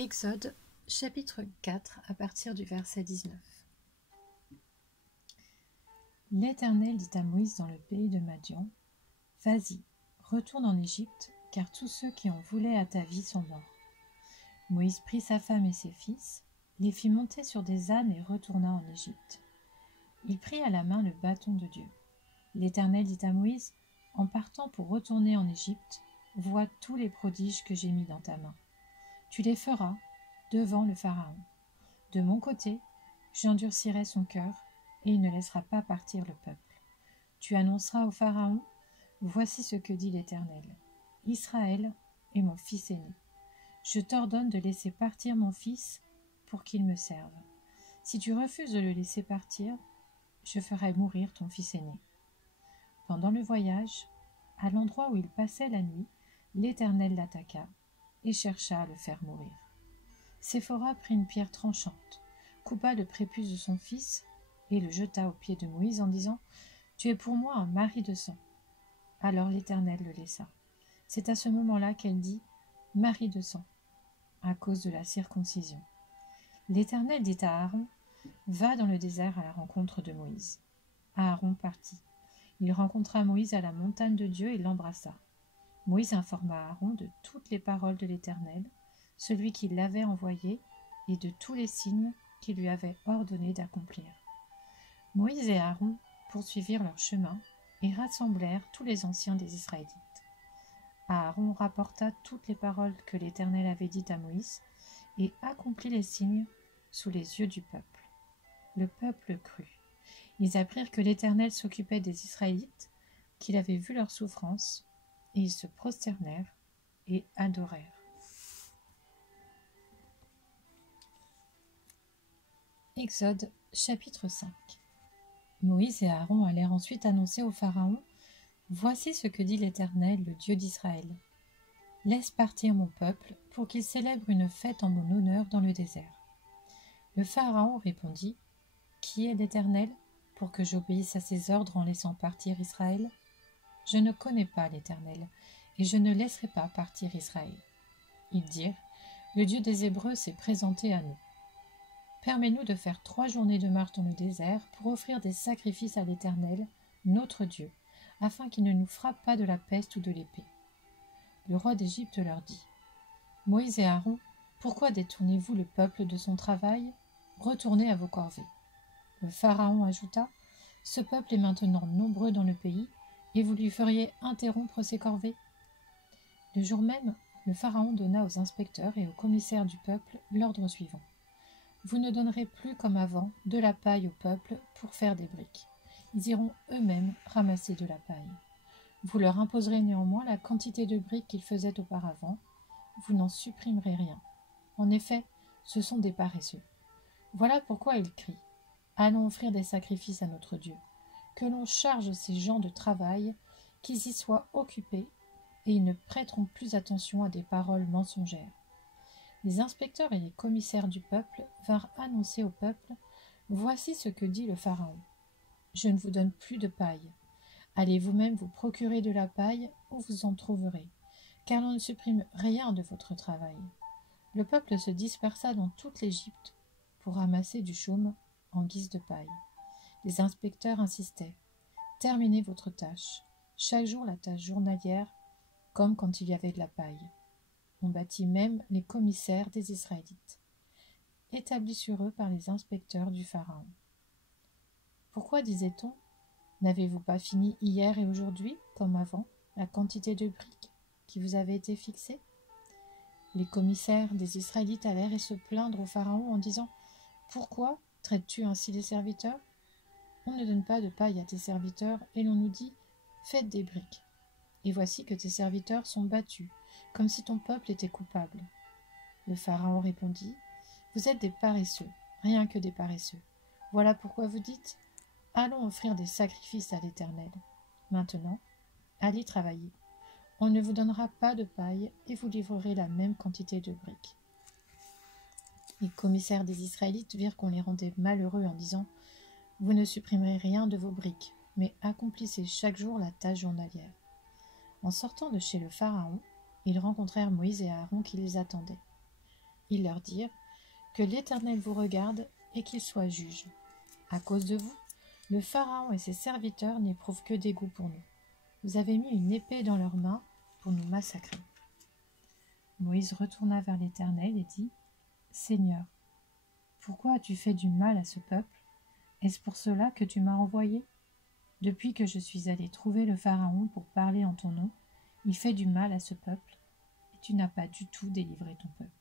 Exode, chapitre 4, à partir du verset 19. L'Éternel dit à Moïse dans le pays de Madian, « Vas-y, retourne en Égypte, car tous ceux qui en voulaient à ta vie sont morts. » Moïse prit sa femme et ses fils, les fit monter sur des ânes et retourna en Égypte. Il prit à la main le bâton de Dieu. L'Éternel dit à Moïse, « En partant pour retourner en Égypte, vois tous les prodiges que j'ai mis dans ta main. Tu les feras devant le Pharaon. De mon côté, j'endurcirai son cœur, et il ne laissera pas partir le peuple. Tu annonceras au Pharaon, voici ce que dit l'Éternel. Israël est mon fils aîné. Je t'ordonne de laisser partir mon fils pour qu'il me serve. Si tu refuses de le laisser partir, je ferai mourir ton fils aîné. » Pendant le voyage, à l'endroit où il passait la nuit, l'Éternel l'attaqua et chercha à le faire mourir. Séphora prit une pierre tranchante, coupa le prépuce de son fils et le jeta aux pieds de Moïse en disant « Tu es pour moi un mari de sang. » Alors l'Éternel le laissa. C'est à ce moment-là qu'elle dit « mari de sang » à cause de la circoncision. L'Éternel dit à Aaron « Va dans le désert à la rencontre de Moïse. » Aaron partit. Il rencontra Moïse à la montagne de Dieu et l'embrassa. Moïse informa Aaron de toutes les paroles de l'Éternel, celui qui l'avait envoyé, et de tous les signes qu'il lui avait ordonné d'accomplir. Moïse et Aaron poursuivirent leur chemin et rassemblèrent tous les anciens des Israélites. Aaron rapporta toutes les paroles que l'Éternel avait dites à Moïse et accomplit les signes sous les yeux du peuple. Le peuple crut. Ils apprirent que l'Éternel s'occupait des Israélites, qu'il avait vu leur souffrance, et ils se prosternèrent et adorèrent. Exode, chapitre 5. Moïse et Aaron allèrent ensuite annoncer au Pharaon « Voici ce que dit l'Éternel, le Dieu d'Israël. Laisse partir mon peuple pour qu'il célèbre une fête en mon honneur dans le désert. » Le Pharaon répondit « Qui est l'Éternel pour que j'obéisse à ses ordres en laissant partir Israël ? Je ne connais pas l'Éternel, et je ne laisserai pas partir Israël. » Ils dirent « Le Dieu des Hébreux s'est présenté à nous. Permets-nous de faire 3 journées de marche dans le désert pour offrir des sacrifices à l'Éternel, notre Dieu, afin qu'il ne nous frappe pas de la peste ou de l'épée. » Le roi d'Égypte leur dit « Moïse et Aaron, pourquoi détournez-vous le peuple de son travail ? Retournez à vos corvées. » Le Pharaon ajouta « Ce peuple est maintenant nombreux dans le pays, et vous lui feriez interrompre ses corvées ?» Le jour même, le Pharaon donna aux inspecteurs et aux commissaires du peuple l'ordre suivant. Vous ne donnerez plus comme avant de la paille au peuple pour faire des briques. Ils iront eux-mêmes ramasser de la paille. Vous leur imposerez néanmoins la quantité de briques qu'ils faisaient auparavant. Vous n'en supprimerez rien. En effet, ce sont des paresseux. Voilà pourquoi ils crient. Allons offrir des sacrifices à notre Dieu. Que l'on charge ces gens de travail, qu'ils y soient occupés, et ils ne prêteront plus attention à des paroles mensongères. Les inspecteurs et les commissaires du peuple vinrent annoncer au peuple « Voici ce que dit le Pharaon. Je ne vous donne plus de paille. Allez vous-même vous procurer de la paille où vous en trouverez, car l'on ne supprime rien de votre travail. » Le peuple se dispersa dans toute l'Égypte pour ramasser du chaume en guise de paille. Les inspecteurs insistaient « Terminez votre tâche, chaque jour la tâche journalière, comme quand il y avait de la paille. » On battit même les commissaires des Israélites, établis sur eux par les inspecteurs du Pharaon. Pourquoi, disait-on, n'avez-vous pas fini hier et aujourd'hui, comme avant, la quantité de briques qui vous avait été fixée ? Les commissaires des Israélites allèrent et se plaindre au Pharaon en disant « Pourquoi traites-tu ainsi les serviteurs ? On ne donne pas de paille à tes serviteurs et l'on nous dit « Faites des briques. » Et voici que tes serviteurs sont battus, comme si ton peuple était coupable. Le Pharaon répondit « Vous êtes des paresseux, rien que des paresseux. Voilà pourquoi vous dites « Allons offrir des sacrifices à l'Éternel. » Maintenant, allez travailler. On ne vous donnera pas de paille et vous livrerez la même quantité de briques. Les commissaires des Israélites virent qu'on les rendait malheureux en disant « Vous ne supprimerez rien de vos briques, mais accomplissez chaque jour la tâche journalière. » En sortant de chez le Pharaon, ils rencontrèrent Moïse et Aaron qui les attendaient. Ils leur dirent, que l'Éternel vous regarde et qu'il soit juge. À cause de vous, le Pharaon et ses serviteurs n'éprouvent que dégoût pour nous. Vous avez mis une épée dans leurs mains pour nous massacrer. Moïse retourna vers l'Éternel et dit, Seigneur, pourquoi as-tu fait du mal à ce peuple? Est-ce pour cela que tu m'as envoyé? Depuis que je suis allé trouver le Pharaon pour parler en ton nom, il fait du mal à ce peuple, et tu n'as pas du tout délivré ton peuple.